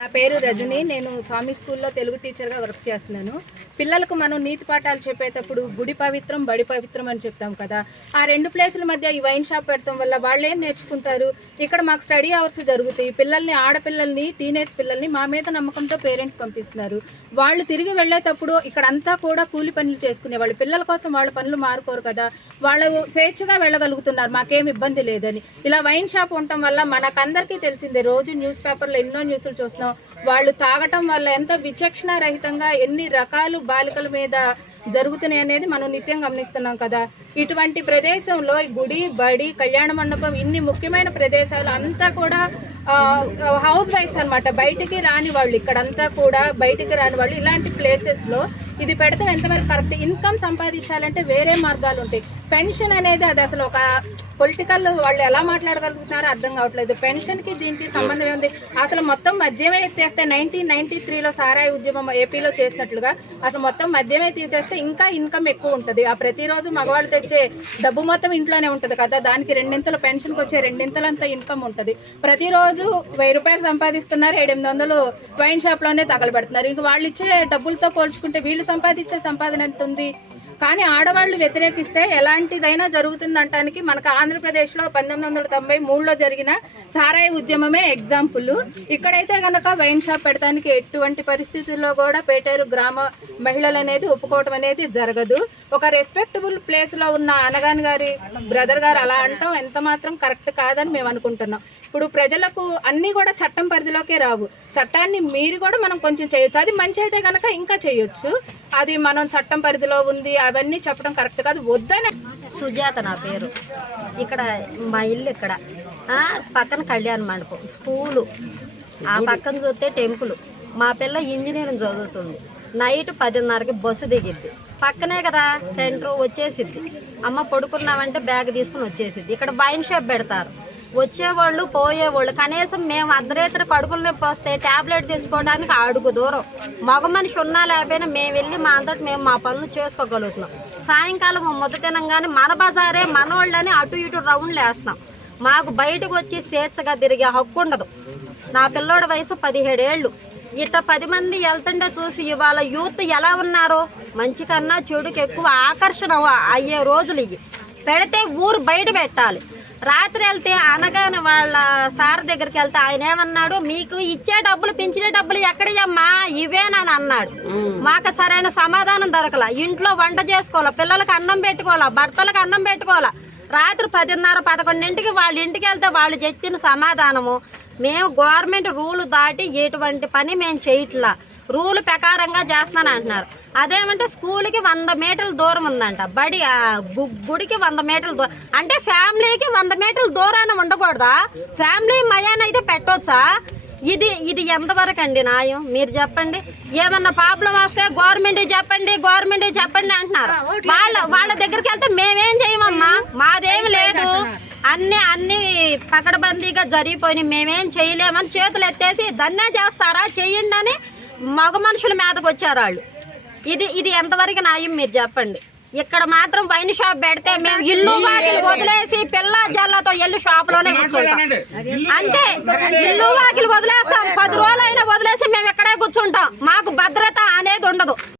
నా పేరు రజని. నేను స్వామి స్కూల్లో తెలుగు టీచర్గా వర్క్ చేస్తున్నాను. పిల్లలకు మనం నీతి పాఠాలు చెప్పేటప్పుడు గుడి పవిత్రం బడి పవిత్రం అని చెప్తాం కదా. ఆ రెండు ప్లేసుల మధ్య ఈ వైన్ షాప్ పెడతాం వల్ల వాళ్ళు ఏం నేర్చుకుంటారు? ఇక్కడ మాకు స్టడీ అవర్స్ జరుగుతాయి. పిల్లల్ని, ఆడపిల్లల్ని, టీనేజ్ పిల్లల్ని మా మీద నమ్మకంతో పేరెంట్స్ పంపిస్తున్నారు. వాళ్ళు తిరిగి వెళ్ళేటప్పుడు ఇక్కడంతా కూడా కూలి పనులు చేసుకునే వాళ్ళు. పిల్లల కోసం వాళ్ళ పనులు మారుకోరు కదా. వాళ్ళు స్వేచ్ఛగా వెళ్ళగలుగుతున్నారు, మాకేం ఇబ్బంది లేదని. ఇలా వైన్ షాప్ ఉండటం వల్ల మనకందరికీ తెలిసిందే, రోజు న్యూస్ పేపర్లో ఎన్నో న్యూస్లు చూస్తున్నాం. వాళ్ళు తాగటం వల్ల ఎంత విచక్షణ రహితంగా ఎన్ని రకాలు బాలికల మీద జరుగుతున్నాయి అనేది మనం నిత్యం గమనిస్తున్నాం కదా. ఇటువంటి ప్రదేశంలో గుడి, బడి, కళ్యాణ మండపం, ఇన్ని ముఖ్యమైన ప్రదేశాలు అంతా కూడా హౌస్ వైఫ్స్ అనమాట. బయటికి రాని వాళ్ళు, ఇక్కడంతా కూడా బయటికి రాని వాళ్ళు. ఇలాంటి ప్లేసెస్లో ఇది పెడతాం ఎంతవరకు కరెక్ట్? ఇన్కమ్ సంపాదించాలంటే వేరే మార్గాలు ఉంటాయి. పెన్షన్ అనేది అది అసలు ఒక పొలిటికల్, వాళ్ళు ఎలా మాట్లాడగలుగుతున్నారో అర్థం కావట్లేదు. పెన్షన్కి దీనికి సంబంధం ఏముంది? అసలు మొత్తం మద్యమే ఎత్తేస్తే 1993లో సారాయి ఉద్యమం ఏపీలో చేసినట్లుగా అసలు మొత్తం మద్యమే తీసేస్తే ఇంకా ఇన్కమ్ ఎక్కువ ఉంటుంది. ఆ ప్రతిరోజు మగవాళ్ళు తెచ్చే డబ్బు మొత్తం ఇంట్లోనే ఉంటుంది కదా. దానికి రెండింతలు, పెన్షన్కి వచ్చే రెండింతలంతా ఇన్కమ్ ఉంటుంది. ప్రతిరోజు 1000 రూపాయలు సంపాదిస్తున్నారు, 700 వైన్ షాప్లోనే తగలబెడుతున్నారు. ఇంక వాళ్ళు ఇచ్చే డబ్బులతో పోల్చుకుంటే వీళ్ళు సంపాదించే సంపాదన ఎంత ఉంది? కానీ ఆడవాళ్ళు వ్యతిరేకిస్తే ఎలాంటిదైనా జరుగుతుందంటానికి మనకు ఆంధ్రప్రదేశ్లో 1993లో జరిగిన సారాయి ఉద్యమమే ఎగ్జాంపుల్. ఇక్కడైతే కనుక వైన్ షాప్ పెడతానికి ఎటువంటి పరిస్థితుల్లో కూడా పేటేరు గ్రామ మహిళలు అనేది ఒప్పుకోవటం అనేది జరగదు. ఒక రెస్పెక్టబుల్ ప్లేస్లో ఉన్న అనగాని గారి బ్రదర్ గారు అలా అంటాం ఎంత మాత్రం కరెక్ట్ కాదని మేము అనుకుంటున్నాం. ఇప్పుడు ప్రజలకు అన్నీ కూడా చట్టం పరిధిలోకే రావు. చట్టాన్ని మీరు కూడా మనం కొంచెం చేయొచ్చు. అది మంచి అయితే కనుక ఇంకా చేయొచ్చు. అది మనం చట్టం పరిధిలో ఉంది అవన్నీ చెప్పడం కరెక్ట్ కాదు. వద్దనే. సుజాత నా పేరు. ఇక్కడ మా ఇల్లు ఇక్కడ పక్కన కళ్యాణ మండపం, స్కూలు, ఆ పక్కన చూస్తే టెంపుల్. మా పిల్ల ఇంజనీరింగ్ చదువుతుంది. నైట్ 10:30కి బస్సు దిగిద్ది. పక్కనే కదా సెంటర్, వచ్చేసిద్ది. అమ్మ పడుకున్నామంటే బ్యాగ్ తీసుకుని వచ్చేసిద్ది. ఇక్కడ వైన్ షాప్ పెడతారు. వచ్చేవాళ్ళు పోయేవాళ్ళు కనీసం మేము అర్ధరాత్రి కడుపులు నొప్పి వస్తే ట్యాబ్లెట్ తెచ్చుకోవడానికి అడుగు దూరం. మగ మనిషి ఉన్నా లేకపోయినా మేము వెళ్ళి మా అంతటి మేము మా పనులు చేసుకోగలుగుతున్నాం. సాయంకాలం ముద్ద తినంగానే మన బజారే మనోళ్ళని అటు ఇటు రౌండ్లు వేస్తాం. మాకు బయటకు వచ్చి స్వేచ్ఛగా తిరిగే హక్కు ఉండదు. నా పిల్లోడి వయసు 17 ఏళ్ళు. ఇట్లా 10 మంది వెళ్తుండే చూసి ఇవాళ యూత్ ఎలా ఉన్నారో, మంచి కన్నా చెడుకు ఎక్కువ ఆకర్షణ అయ్యే రోజులు ఇవి. పెడితే ఊరు బయట పెట్టాలి. రాత్రి వెళ్తే అనగానే వాళ్ళ సార్ దగ్గరికి వెళ్తే ఆయన ఏమన్నాడు, మీకు ఇచ్చే డబ్బులు, పెంచిన డబ్బులు ఎక్కడయ్యమ్మా ఇవేనని అన్నాడు. మాకు సరైన సమాధానం దొరకలా. ఇంట్లో వంట చేసుకోవాలా, పిల్లలకు అన్నం పెట్టుకోవాలా, భర్తలకు అన్నం పెట్టుకోవాలా. రాత్రి 10:30, 11ంటికి వాళ్ళ ఇంటికి వెళ్తే వాళ్ళు చెప్పిన సమాధానము, మేము గవర్నమెంట్ రూల్ దాటి ఎటువంటి పని మేము చేయట్లా, రూల్ ప్రకారంగా చేస్తాను అంటున్నారు. అదేమంటే స్కూల్కి 100 మీటర్ల దూరం ఉందంట, గుడికి 100 మీటర్ల దూరం. అంటే ఫ్యామిలీకి 100 మీటర్ల దూరాన్ని ఉండకూడదా? ఫ్యామిలీ మయాన్ అయితే పెట్టవచ్చా? ఇది ఎంతవరకు అండి న్యాయం? మీరు చెప్పండి. ఏమన్నా ప్రాబ్లం వస్తే గవర్నమెంట్ చెప్పండి అంటున్నారు. వాళ్ళ దగ్గరికి వెళ్తే మేమేం చేయమమ్మా, మాదేమి లేదు, అన్ని పకడ్బందీగా జరిగిపోయి మేమేం చేయలేమని చేతులు ఎత్తేసి దన్నే చేస్తారా, చెయ్యండి అని మగ మనుషుల మీదకి వచ్చారు వాళ్ళు. ఇది ఎంతవరకు న్యాయం మీరు చెప్పండి. ఇక్కడ మాత్రం వైన్ షాప్ పెడితే మేము ఇల్లు వాకిలు వదిలేసి పిల్ల జల్లతో వెళ్ళి షాప్లోనే కూర్చుంటాం. అంతే, ఇల్లు వాకిలు వదిలేస్తాం. 10 రోజులైనా వదిలేసి మేము ఇక్కడే కూర్చుంటాం. మాకు భద్రత అనేది ఉండదు.